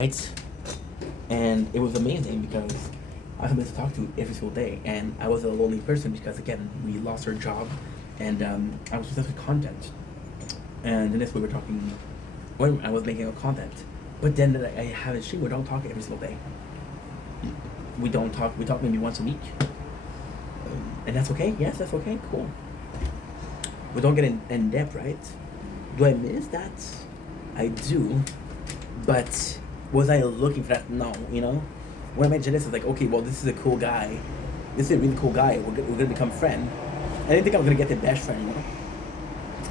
Right? And it was amazing because I had somebody to talk to every single day, and I was a lonely person because again we lost our job, and I was obsessed with content, and then this we were talking when I was making a content, but then I have a stream. We don't talk every single day. We don't talk. We talk maybe once a week, and that's okay. Yes, that's okay. Cool. We don't get in depth, right? Do I miss that? I do, but was I looking for that? No, you know. When I met Genesis, like, okay, well, this is a cool guy. This is a really cool guy. We're gonna become friends. I didn't think I was gonna get the best friend, you know.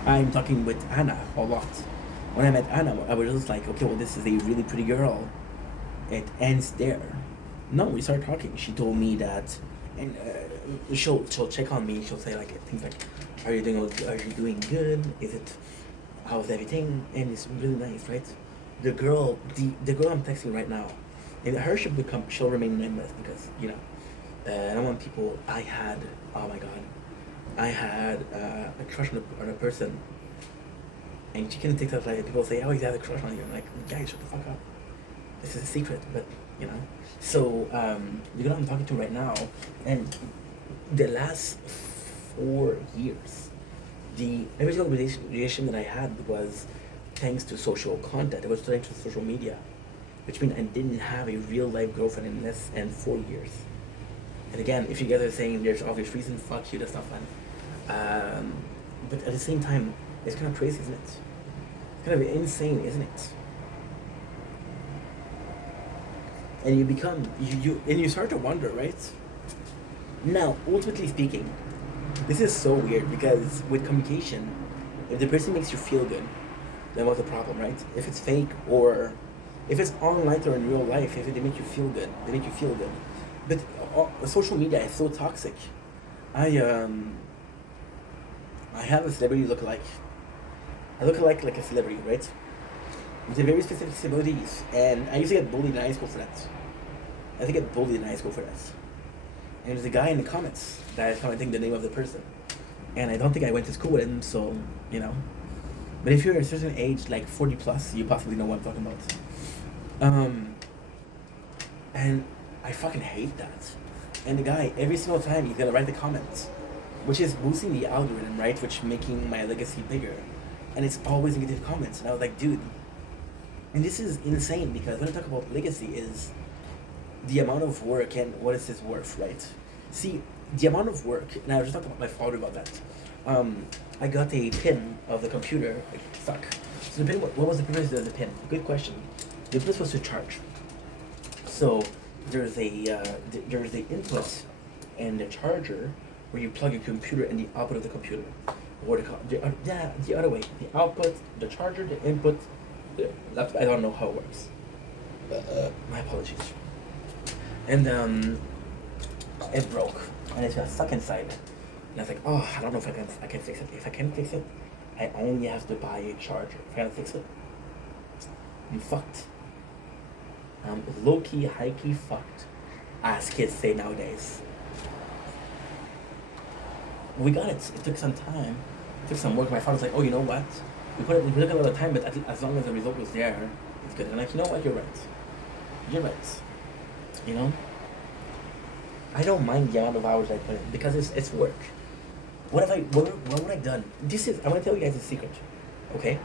I'm talking with Anna a lot. When I met Anna, I was just like, okay, well, this is a really pretty girl. It ends there. No, we started talking. She told me that, and she'll check on me. She'll say like things like, Are you doing good? Is it how's everything?" And it's really nice, right? The girl I'm texting right now, and her she'll remain nameless because I don't want people. Oh my god, I had a crush on a person, and she can take that like people say, "Oh, he's had a crush on you." I'm like, guys, shut the fuck up. This is a secret, but you know. So the girl I'm talking to right now, and the last 4 years, the every single relation that I had was thanks to social content. It was thanks to social media, which means I didn't have a real life girlfriend in less than 4 years. And again, if you guys are saying there's obvious reasons, fuck you, that's not fun. But at the same time, it's kind of crazy, isn't it? It's kind of insane, isn't it? And you become you start to wonder, right? Now, ultimately speaking, this is so weird because with communication, if the person makes you feel good, then what's the problem, right? If it's fake or if it's online or in real life, if they make you feel good, they make you feel good. But social media is so toxic. I I have a celebrity look like. I look like a celebrity, right? With a very specific disabilities, and I used to get bullied in high school for that. I used to get bullied in high school for that. And there's a guy in the comments that is commenting the name of the person, and I don't think I went to school with him, so you know. But if you're a certain age, like 40 plus, you possibly know what I'm talking about. And I fucking hate that. And the guy, every single time, he's gonna write the comments, which is boosting the algorithm, right? Which making my legacy bigger. And it's always negative comments. And I was like, dude. And this is insane because when I talk about legacy is the amount of work and what is this worth, right? See, the amount of work, and I was just talking about my father about that. I got a pin of the computer, like, fuck. So the pin, what was the purpose of the pin? Good question. The purpose was to charge. So there's the input and the charger where you plug your computer and the output of the computer. What do you call it? The other way. The output, the charger, the input. I don't know how it works. My apologies. And it broke, and it got stuck inside. And I was like, oh, I don't know if I can fix it. If I can fix it, I only have to buy a charger. If I can fix it, I'm fucked. I'm low key, high key fucked, as kids say nowadays. We got it. It took some time. It took some work. My father's like, oh, you know what? We took a lot of time, but as long as the result was there, it's good. And I'm like, you know what? You're right. You're right. You know. I don't mind the amount of hours I put in because it's work. What would I done? I want to tell you guys a secret. Okay?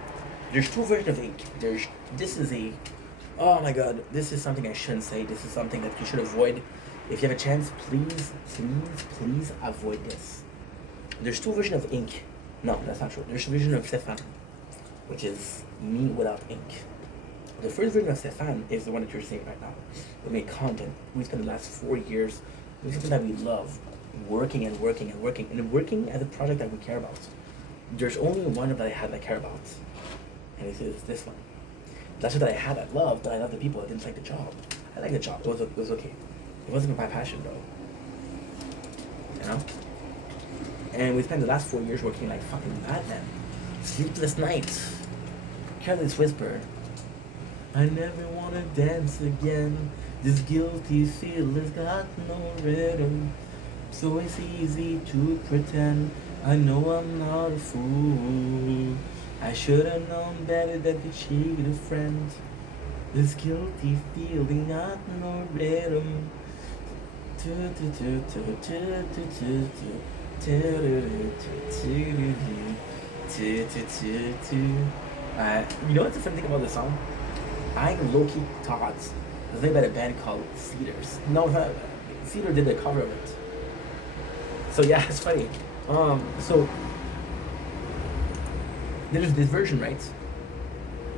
There's two versions of ink. This is a oh my god, this is something I shouldn't say. This is something that you should avoid. If you have a chance, please avoid this. There's two versions of ink. No, that's not true. There's a version of Stefan, which is me without ink. The first version of Stefan is the one that you're seeing right now. We made content. We spent the last 4 years doing something that we love, working and working as a project that we care about. There's only one that I had that I care about, and it is this one. That's what I had. I loved the people. I didn't like the job. I liked the job. It was okay. It wasn't my passion though. You know. And we spent the last 4 years working like fucking madmen, sleepless nights, careless whisper. I never wanna dance again. This guilty feeling's got no rhythm. So it's easy to pretend. I know I'm not a fool. I should have known better than to cheat a friend. This guilty feeling not no rhythm. You know what's the funny thing about the song? I low-key thought it was made by a band called Cedars. No, it's not. Cedar did a cover of it. So yeah, it's funny. So there's this version, right?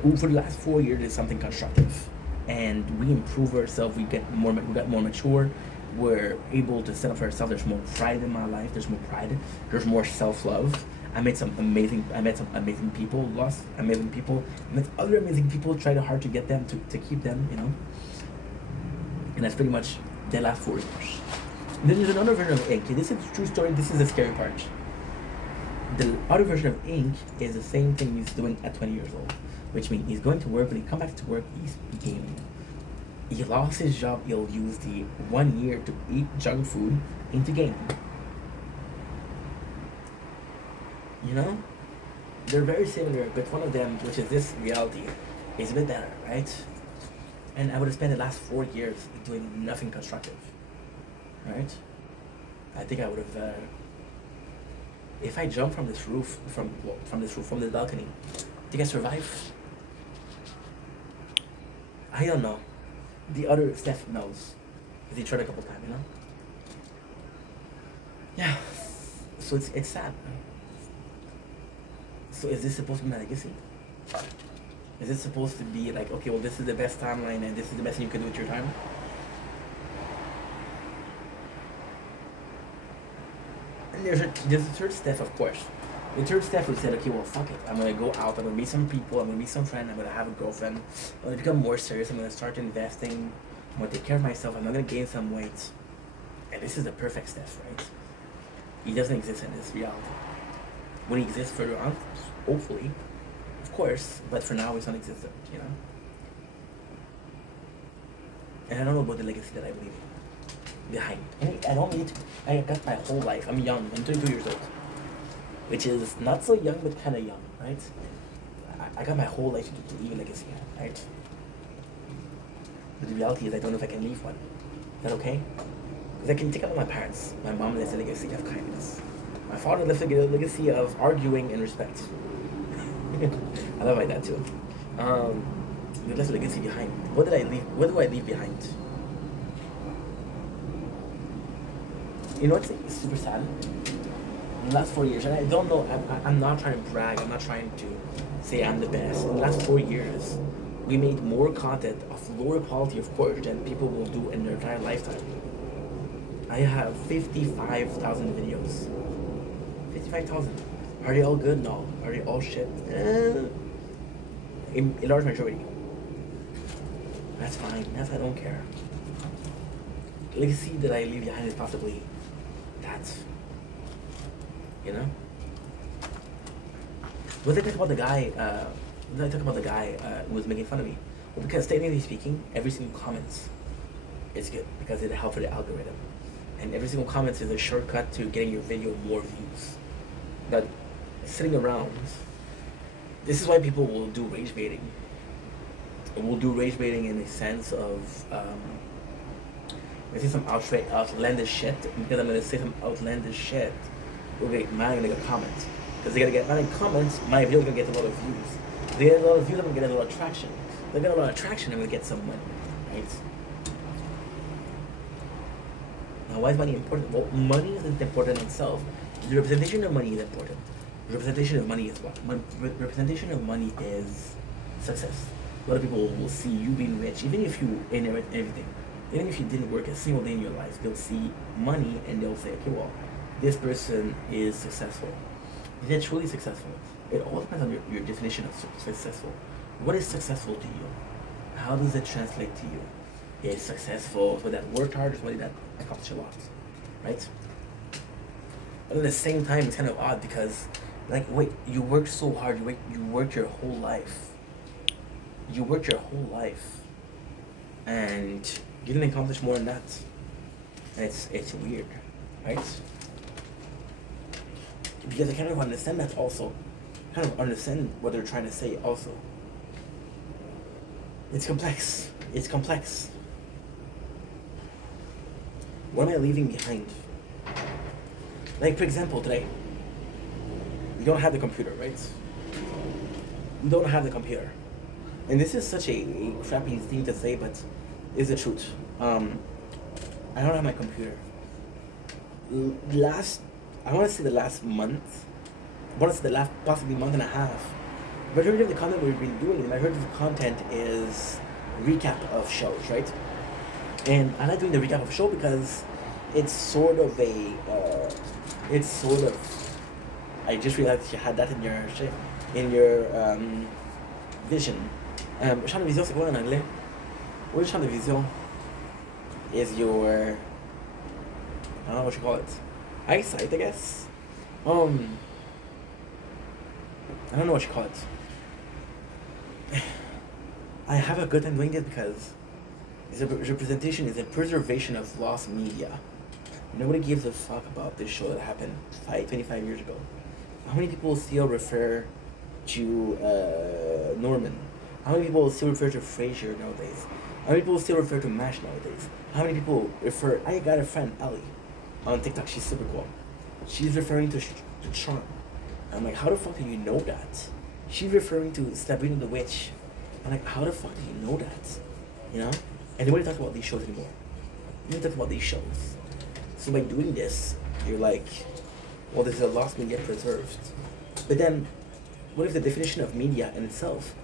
Who for the last 4 years did something constructive, and we improve ourselves. We got more mature. We're able to set up for ourselves. There's more pride in my life. There's more pride. There's more self-love. I met some amazing people. Lost amazing people. I met other amazing people. Tried hard to get them to keep them. You know. And that's pretty much the last 4 years. Then there's another version of Ink. This is a true story. This is the scary part. The other version of Ink is the same thing he's doing at 20 years old, which means he's going to work. When he comes back to work, he's gaming. He lost his job. He'll use the 1 year to eat junk food into gaming. You know, they're very similar, but one of them, which is this reality, is a bit better, right? And I would have spent the last 4 years doing nothing constructive, right? I think I would have. If I jump from this roof, from the balcony, think I survive? I don't know. The other Steph knows, because he tried a couple times, you know. Yeah. So it's sad. So is this supposed to be my legacy? Is it supposed to be like, okay, well, this is the best timeline and this is the best thing you can do with your time? And there's a third step, of course. The third step would say, okay, well, fuck it. I'm gonna go out. I'm gonna meet some people. I'm gonna meet some friends. I'm gonna have a girlfriend. I'm gonna become more serious. I'm gonna start investing. I'm gonna take care of myself. I'm not gonna gain some weight. And this is the perfect step, right? He doesn't exist in this reality. Will he exist further on? Hopefully. Of course. But for now, it's non-existent, you know? And I don't know about the legacy that I believe behind. I don't need to. I got my whole life. I'm young. I'm 22 years old. Which is not so young, but kind of young, right? I got my whole life to leave a legacy, right? But the reality is I don't know if I can leave one. Is that okay? Because I can take out my parents. My mom left a legacy of kindness. My father left a legacy of arguing and respect. I love my dad too. They left a legacy behind. What did I leave? What do I leave behind? You know what's super sad? In the last 4 years, and I don't know, I'm not trying to brag, I'm not trying to say I'm the best. In the last 4 years, we made more content of lower quality, of course, than people will do in their entire lifetime. I have 55,000 videos. 55,000. Are they all good? No. Are they all shit? In large majority. That's fine. I don't care. The legacy that I leave behind is possibly that. You know? What did I talk about the guy? Who was making fun of me? Well, because technically speaking, every single comment is good because it helps for the algorithm, and every single comment is a shortcut to getting your video more views. But sitting around, this is why people will do rage baiting. We'll do rage baiting in the sense of I say some outlandish shit because I'm gonna say some outlandish shit. We'll get mad and gonna get comments. Because they're gonna get mad in comments, my video's gonna get a lot of views. If they get a lot of views, I'm gonna get a lot of traction. If they get a lot of traction, I'm gonna get some money. Right? Now why is money important? Well, money isn't important in itself. The representation of money is important. The representation of money is what? Representation of money is success. A lot of people will see you being rich, even if you inherit everything. Even if you didn't work a single day in your life, they'll see money and they'll say, okay, well, this person is successful. Is it truly successful? It all depends on your definition of successful. What is successful to you? How does it translate to you? Is successful for that worked hard or somebody that accomplished a lot, right? But at the same time, it's kind of odd because, like, wait, you worked so hard, you worked your whole life. You worked your whole life, and you didn't accomplish more than that. It's weird, right? Because I kind of understand that also. Kind of understand what they're trying to say also. It's complex. It's complex. What am I leaving behind? Like, for example, today, you don't have the computer, right? You don't have the computer. And this is such a crappy thing to say, but it's the truth. I don't have my computer. I want to say the last month, I want to say the last possibly month and a half, majority of the content we've been doing, the majority of the content is recap of shows, right? And I like doing the recap of show because it's sort of I just realized you had that in your vision. Champ de vision, c'est quoi en anglais? What is champ de vision? Is your, I don't know what you call it, eyesight, I guess. I don't know what you call it. I have a good time doing this because it's a representation, it's a preservation of lost media. Nobody gives a fuck about this show that happened 25 years ago. How many people still refer to Norman? How many people still refer to Frasier nowadays? How many people still refer to MASH nowadays? How many people refer... I got a friend, Ellie, on TikTok. She's super cool. She's referring to Tron. I'm like, how the fuck do you know that? She's referring to Sabrina the Witch. I'm like, how the fuck do you know that? You know? And nobody talks about these shows anymore. Nobody talks about these shows. So by doing this, you're like, well, this is a lost media preserved. But then, what if the definition of media in itself,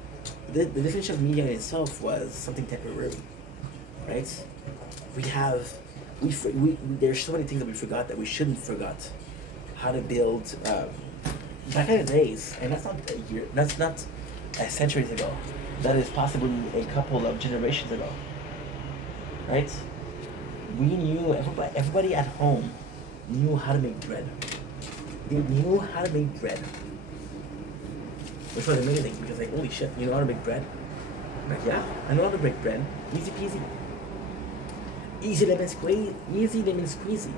the definition of media in itself was something temporary, right? There's so many things that we forgot that we shouldn't forgot. How to build, back in the days, and that's not centuries ago. That is possibly a couple of generations ago, right? We knew, everybody at home knew how to make bread. They knew how to make bread. Which was amazing because like, holy shit, you know how to make bread? I'm like, yeah, I know how to make bread. Easy peasy. Easy lemon squeezy.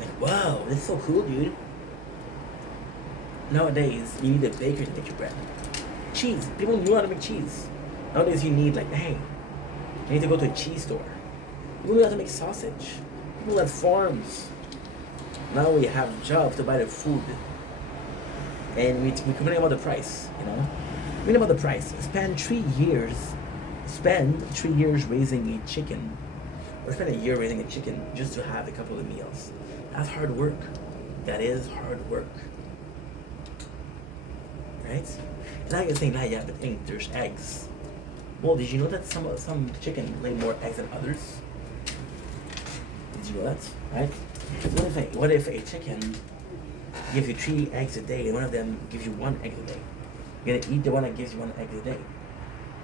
Like, wow, this is so cool, dude. Nowadays, you need a baker to make your bread. Cheese. People knew how to make cheese. Nowadays, you need like, hey, you need to go to a cheese store. People knew how to make sausage. People had farms. Now we have jobs to buy the food. And we complain about the price, you know? Complain about the price. Spend 3 years raising a chicken. Or spend a year raising a chicken just to have a couple of meals. That's hard work. That is hard work. Right? Now you're saying, yeah, but there's eggs. Well, did you know that some chicken lay more eggs than others? Did you know that? Right? What if a chicken gives you 3 eggs a day and one of them gives you 1 egg a day? You're gonna eat the one that gives you 1 egg a day.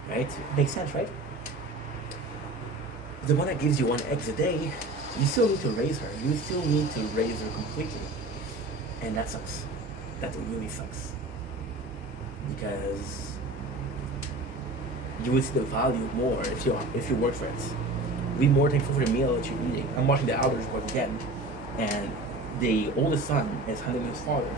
Right? Makes sense, right? The one that gives you 1 egg a day, you still need to raise her. You still need to raise her completely. And that sucks. That really sucks. Because you would see the value more if you work for it. Be more thankful for the meal that you're eating. I'm watching The Elders once again, and the oldest son is hunting his father,